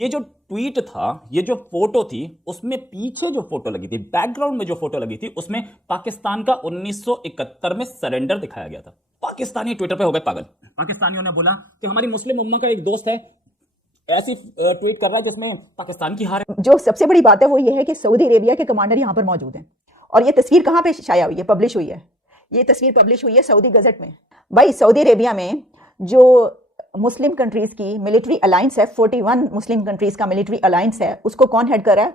ये जो ट्वीट था, ये जो फोटो थी, उसमें पीछे जो फोटो लगी थी, बैकग्राउंड में जो फोटो लगी थी, उसमें पाकिस्तान का 1971 में सरेंडर दिखाया गया था। पाकिस्तानी ट्विटर पे हो गए पागल। पाकिस्तानियों ने बोला कि हमारी मुस्लिम उम्मा का एक दोस्त है, ऐसी ट्वीट कर रहा है जिसमें पाकिस्तान की हार है। जो सबसे बड़ी बात है वो ये है कि सऊदी अरेबिया के कमांडर यहाँ पर मौजूद हैं और ये तस्वीर कहाँ पे शाया हुई है, पब्लिश हुई है। ये तस्वीर पब्लिश हुई है सऊदी गजट में। भाई सऊदी अरेबिया में जो मुस्लिम कंट्रीज की मिलिट्री अलायंस है, 41 मुस्लिम कंट्रीज का मिलिट्री अलायंस है, उसको कौन हेड कर रहा है?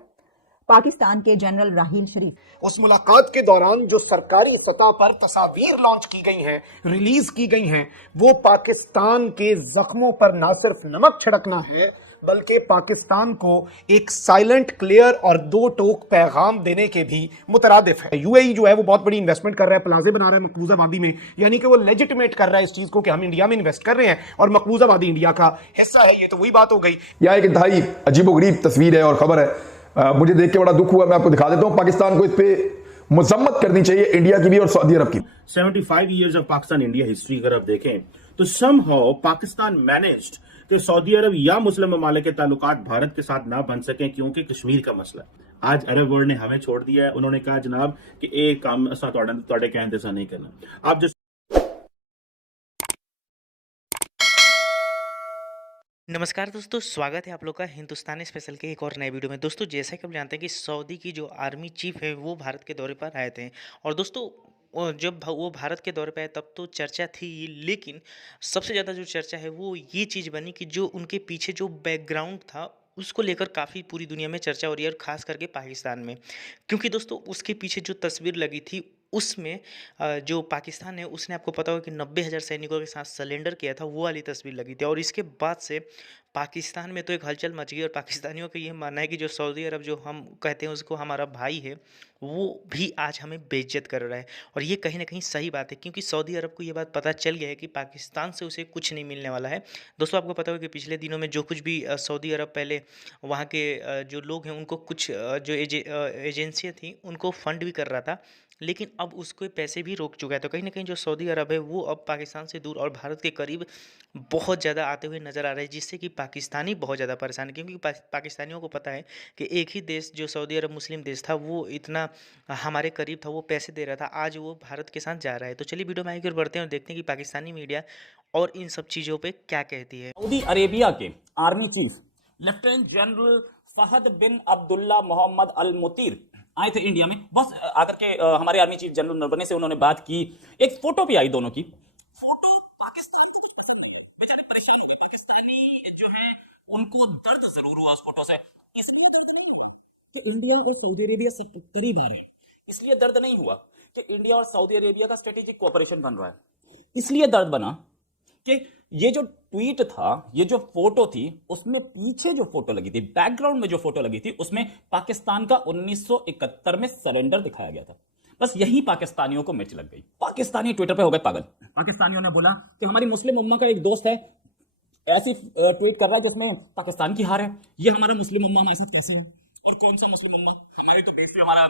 पाकिस्तान के जनरल राहील शरीफ। उस मुलाकात के दौरान जो सरकारी सतह पर तस्वीर लॉन्च की गई हैं, रिलीज की गई हैं, वो पाकिस्तान के जख्मों पर ना सिर्फ नमक छिड़कना है बल्कि पाकिस्तान को एक साइलेंट, क्लियर और दो टोक पैगाम देने के भी मुतरादिफ है। यूएई जो है वो बहुत बड़ी इन्वेस्टमेंट कर रहा है, प्लाजे बना रहा है मकबूजा वादी में, यानी कि वो लेजिटिमेट कर रहा है इस चीज को कि हम इंडिया में इन्वेस्ट कर रहे हैं और मकबूजा वादी इंडिया का हिस्सा है। ये तो वही बात हो गई। यह एक इंतहाई अजीबोगरीब तस्वीर है और खबर है। मुझे देख के बड़ा दुख हुआ। मैं आपको दिखा देता हूं। पाकिस्तान को इस पे मजम्मत करनी चाहिए, इंडिया की भी और सऊदी अरब की। 75 years of Pakistan India history अगर आप देखें तो समहाउ पाकिस्तान मैनेज्ड कि सऊदी अरब या मुस्लिम ममालिक के ताल्लुकात भारत के साथ ना बन सकें क्योंकि कश्मीर का मसला। आज अरब वर्ल्ड ने हमें छोड़ दिया है। उन्होंने कहा जनाब कि एक काम असा तोड़े कहते ऐसा नहीं करना। आप जो नमस्कार दोस्तों, स्वागत है आप लोग का हिंदुस्तानी स्पेशल के एक और नए वीडियो में। दोस्तों जैसा कि आप जानते हैं कि सऊदी की जो आर्मी चीफ है वो भारत के दौरे पर आए थे और दोस्तों जब वो भारत के दौरे पर आए तब तो चर्चा थी, लेकिन सबसे ज़्यादा जो चर्चा है वो ये चीज़ बनी कि जो उनके पीछे जो बैकग्राउंड था उसको लेकर काफ़ी पूरी दुनिया में चर्चा हो रही है और ख़ास करके पाकिस्तान में, क्योंकि दोस्तों उसके पीछे जो तस्वीर लगी थी उसमें जो पाकिस्तान है उसने, आपको पता होगा कि 90,000 सैनिकों के साथ सरेंडर किया था, वो वाली तस्वीर लगी थी। और इसके बाद से पाकिस्तान में तो एक हलचल मच गई और पाकिस्तानियों का ये मानना है कि जो सऊदी अरब जो हम कहते हैं उसको हमारा भाई है, वो भी आज हमें बेइज्जत कर रहा है। और ये कहीं ना कहीं सही बात है, क्योंकि सऊदी अरब को ये बात पता चल गया है कि पाकिस्तान से उसे कुछ नहीं मिलने वाला है। दोस्तों आपको पता होगा कि पिछले दिनों में जो कुछ भी सऊदी अरब पहले वहाँ के जो लोग हैं उनको कुछ जो एजेंसियाँ थी उनको फंड भी कर रहा था, लेकिन अब उसको पैसे भी रोक चुका है। तो कहीं ना कहीं जो सऊदी अरब है वो अब पाकिस्तान से दूर और भारत के करीब बहुत ज़्यादा आते हुए नज़र आ रहे हैं, जिससे कि पाकिस्तानी बहुत ज़्यादा परेशान है, क्योंकि पाकिस्तानियों को पता है कि एक ही देश जो सऊदी अरब मुस्लिम देश था वो इतना हमारे करीब था, वो पैसे दे रहा था, आज वो भारत के साथ जा रहा है। तो चलिए वीडियो में आगे बढ़ते हैं और देखते हैं कि पाकिस्तानी मीडिया और इन सब चीज़ों पर क्या कहती है। सऊदी अरेबिया के army chief lieutenant general Fahad bin Abdullah Mohammed Al Mutair आए थे इंडिया में। बस आकर के हमारे आर्मी चीफ जनरल नरवणे से उन्होंने बात की। एक फोटो भी आई दोनों की। फोटो पाकिस्तान को बेचारे परेशान हो गए। पाकिस्तानी जो है उनको दर्द जरूर हुआ उस फोटो से। इसलिए दर्द नहीं हुआ कि इंडिया और सऊदी अरेबिया सब करीब आ रहे हैं, इसलिए दर्द नहीं हुआ कि इंडिया और सऊदी अरेबिया का स्ट्रेटेजिक कोऑपरेशन बन रहा है। इसलिए दर्द बना कि ये जो ट्वीट था, ये जो फोटो थी, उसमें पीछे जो फोटो लगी थी, बैकग्राउंड में जो फोटो लगी थी, उसमें पाकिस्तान का 1971 में सरेंडर दिखाया गया था। बस यही पाकिस्तानियों को मिर्च लग गई। पाकिस्तानी ट्विटर पे हो गए पागल। पाकिस्तानियों ने बोला कि हमारी मुस्लिम उम्मा का एक दोस्त है, ऐसी ट्वीट कर रहा है जिसमें पाकिस्तान की हार है। ये हमारा मुस्लिम उम्मा हमारे साथ कैसे है? और कौन सा मुस्लिम उम्मा? हमारी तो बेस पे हमारा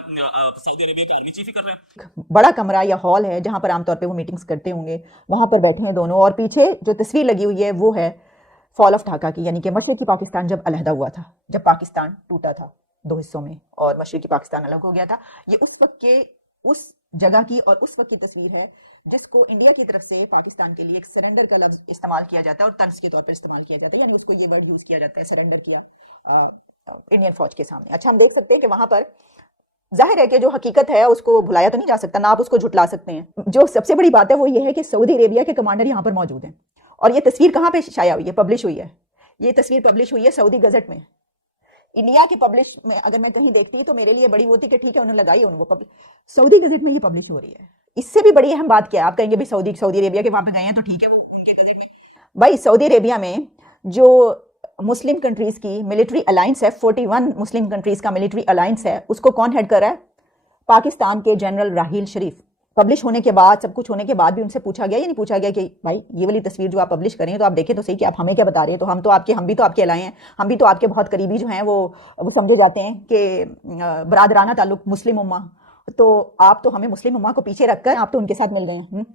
सऊदी अरेबिया का आर्मी चीफ ही कर रहा है। बड़ा कमरा या हॉल है जहां पर आमतौर पे वो मीटिंग्स करते होंगे, वहां पर बैठे हैं दोनों और पीछे जो तस्वीर लगी हुई है वो है फॉल ऑफ ढाका की, यानी कि मशरिकी पाकिस्तान जब अलहदा हुआ था, जब पाकिस्तान टूटा था दो हिस्सों में और मशरिकी पाकिस्तान अलग हो गया था। ये उस वक्त के उस जगह की और उस वक्त की तस्वीर है जिसको इंडिया की तरफ से पाकिस्तान के लिए एक सरेंडर का लफ्ज इस्तेमाल किया जाता है और तंज के तौर पर इस्तेमाल किया जाता है, यानी उसको ये वर्ड यूज किया जाता है, सरेंडर किया इंडियन फौज के सामने। अच्छा, हम देख सकते हैं कि वहां पर जाहिर है कि जो हकीकत है उसको भुलाया तो नहीं जा सकता, ना आप उसको झुटला सकते हैं। जो सबसे बड़ी बात है वो ये है कि सऊदी अरेबिया के कमांडर यहाँ पर मौजूद हैं और ये तस्वीर कहाँ पे शाया हुई है, पब्लिश हुई है। ये तस्वीर पब्लिश हुई है सऊदी गजट में। इंडिया की पब्लिश में अगर मैं कहीं देखती तो मेरे लिए बड़ी होती कि ठीक है उन्होंने लगाई, उनको सऊदी गजट में ये पब्लिश हो रही है। इससे भी बड़ी अहम बात क्या है? आप कहेंगे भी सऊदी अरेबिया के वहां पे गए हैं तो ठीक है, वो उनके गजट में। भाई सऊदी अरेबिया में जो मुस्लिम कंट्रीज की मिलिट्री अलायंस है, 41 मुस्लिम कंट्रीज का मिलिट्री अलायंस है, उसको कौन हेड कर रहा है? पाकिस्तान के जनरल राहील शरीफ। पब्लिश होने के बाद, सब कुछ होने के बाद भी उनसे पूछा गया, ये नहीं पूछा गया कि भाई ये वाली तस्वीर जो आप पब्लिश करें तो आप देखें तो सही कि आप हमें क्या बता रहे हैं। तो हम भी तो आपके अलाए हैं, हम भी तो आपके बहुत करीबी जो हैं वो समझे जाते हैं कि बरादराना ताल्लुक मुस्लिम उम्मा, तो आप तो हमें मुस्लिम उम्मा को पीछे रखकर आप तो उनके साथ मिल रहे हैं।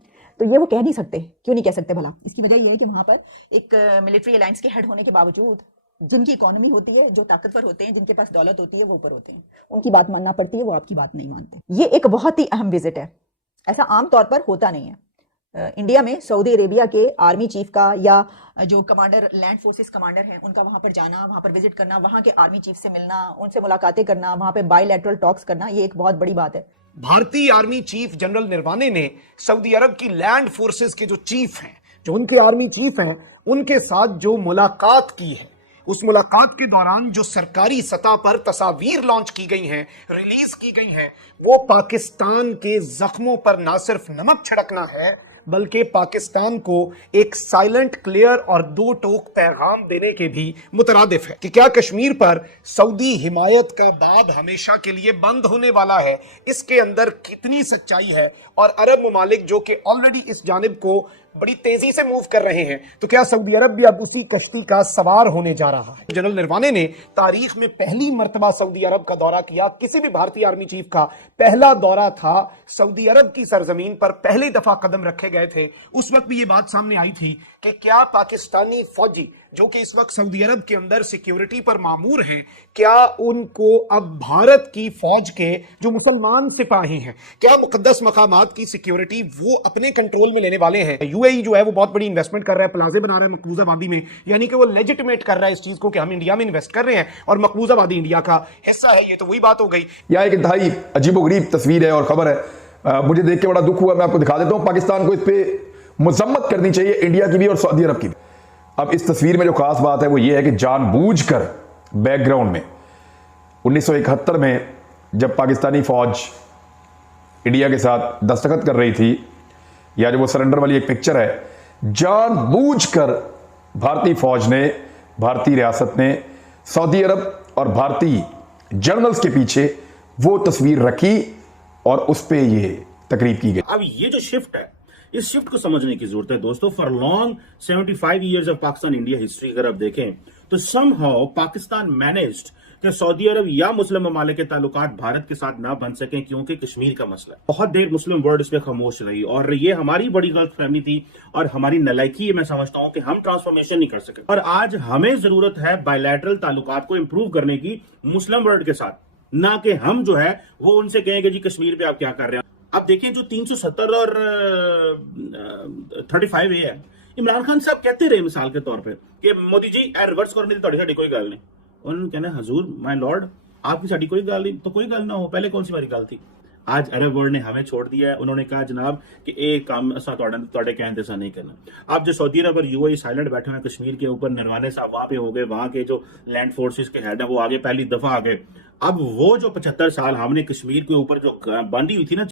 तो ये वो कह नहीं सकते। क्यों नहीं कह सकते भला? इसकी वजह ये है कि वहां पर एक मिलिट्री अलायंस के हेड होने के बावजूद जिनकी इकोनॉमी होती है, जो ताकतवर होते हैं, जिनके पास दौलत होती है, वो ऊपर होते हैं, उनकी बात मानना पड़ती है, वो आपकी बात नहीं मानते। ये एक बहुत ही अहम विजिट है, ऐसा आमतौर पर होता नहीं है। इंडिया में सऊदी अरेबिया के आर्मी चीफ का या जो कमांडर, लैंड फोर्सेस कमांडर हैं, उनका वहां पर जाना, वहां पर विजिट करना, वहां के आर्मी चीफ से मिलना, उनसे मुलाकातें करना, वहां पे बायलैटरल टॉक्स करना, ये एक बहुत बड़ी बात है। भारतीय आर्मी चीफ जनरल नरवाने ने सऊदी अरब की लैंड फोर्सेस के जो चीफ हैं, जो उनके आर्मी चीफ हैं, उनके साथ जो मुलाकात की है, उस मुलाकात के दौरान जो सरकारी सतह पर तस्वीर लॉन्च की गई हैं, रिलीज की गई हैं, वो पाकिस्तान के जख्मों पर ना सिर्फ नमक छिड़कना है, बल्कि पाकिस्तान को एक साइलेंट, क्लियर और दो टोक पैगाम देने के भी मुतरादिफ है कि क्या कश्मीर पर सऊदी हिमायत का बाब हमेशा के लिए बंद होने वाला है, इसके अंदर कितनी सच्चाई है, और अरब ममालिक जो कि ऑलरेडी इस जानिब को बड़ी तेजी से मूव कर रहे हैं, तो क्या सऊदी अरब भी अब उसी कश्ती का सवार होने जा रहा है। जनरल नरवाने ने तारीख में पहली मर्तबा सऊदी अरब का दौरा किया, किसी भी भारतीय आर्मी चीफ का पहला दौरा था, सऊदी अरब की सरजमीन पर पहली दफा कदम रखे गए थे। उस वक्त भी ये बात सामने आई थी कि क्या पाकिस्तानी फौजी जो कि इस वक्त सऊदी अरब के अंदर सिक्योरिटी पर मामूर हैं, क्या उनको अब भारत की फौज के जो मुसलमान सिपाही हैं, क्या मुकद्दस मकामात की सिक्योरिटी वो अपने कंट्रोल में लेने वाले हैं। यूएई जो है वो बहुत बड़ी इन्वेस्टमेंट कर रहा है, प्लाजे बना रहा है मकबूजा वादी में, यानी कि वो लेजिटिमेट कर रहा है इस चीज को कि हम इंडिया में इन्वेस्ट कर रहे हैं और मकबूजा वादी इंडिया का हिस्सा है। ये तो वही बात हो गई। यह एक इंतहाई अजीबोगरीब तस्वीर है और खबर है। मुझे देख के बड़ा दुख हुआ। मैं आपको दिखा देता हूं। पाकिस्तान को इस पे मजम्मत करनी चाहिए, इंडिया की भी और सऊदी अरब की भी। अब इस तस्वीर में जो खास बात है वो ये है कि जानबूझकर बैकग्राउंड में 1971 में जब पाकिस्तानी फौज इंडिया के साथ दस्तखत कर रही थी, या जो वो सरेंडर वाली एक पिक्चर है, जानबूझकर भारतीय फौज ने, भारतीय रियासत ने सऊदी अरब और भारतीय जर्नल्स के पीछे वो तस्वीर रखी और उस पे ये तकरीब की गई। अब ये जो शिफ्ट है, इस शिफ्ट को समझने की जरूरत है दोस्तों। For long 75 years of Pakistan India history अगर आप देखें तो समहाउ पाकिस्तान मैनेज्ड कि सऊदी अरब या मुस्लिम ममालिक के ताल्लुकात भारत के साथ ना बन सकें क्योंकि कश्मीर का मसला है। बहुत देर मुस्लिम वर्ल्ड इस पे खामोश रही और ये हमारी बड़ी गलतफहमी थी और हमारी नलायकी मैं समझता हूं कि हम ट्रांसफॉर्मेशन नहीं कर सके। और आज हमें जरूरत है बायलैटरल ताल्लुकात को इंप्रूव करने की मुस्लिम वर्ल्ड के साथ, ना कि हम जो है वो उनसे कहेंगे जी कश्मीर पे आप क्या कर रहे हैं। अब देखिए जो 370 और 35A है, इमरान खान साहब कहते रहे मिसाल के तौर पे कि मोदी जी रिवर्स करने की साड़ी कोई गल नहीं। उन्होंने कहना हजूर माय लॉर्ड आपकी साड़ी कोई गल नहीं तो कोई गल ना हो, पहले कौन सी बारी गल थी। आज अरब वर्ल्ड ने हमें छोड़ दिया है। उन्होंने कहा जनाब कि एक काम असा तोड़े कहते ऐसा नहीं करना। अब जो सऊदी अरब और यूएई साइलेंट बैठे हुए कश्मीर के ऊपर, नरवाने साहब वहां पे हो गए, वहां के जो लैंड फोर्सेस के हेड है वो आगे पहली दफा आ गए। अब वो जो 75 साल हमने कश्मीर के ऊपर जो बांधी हुई थी ना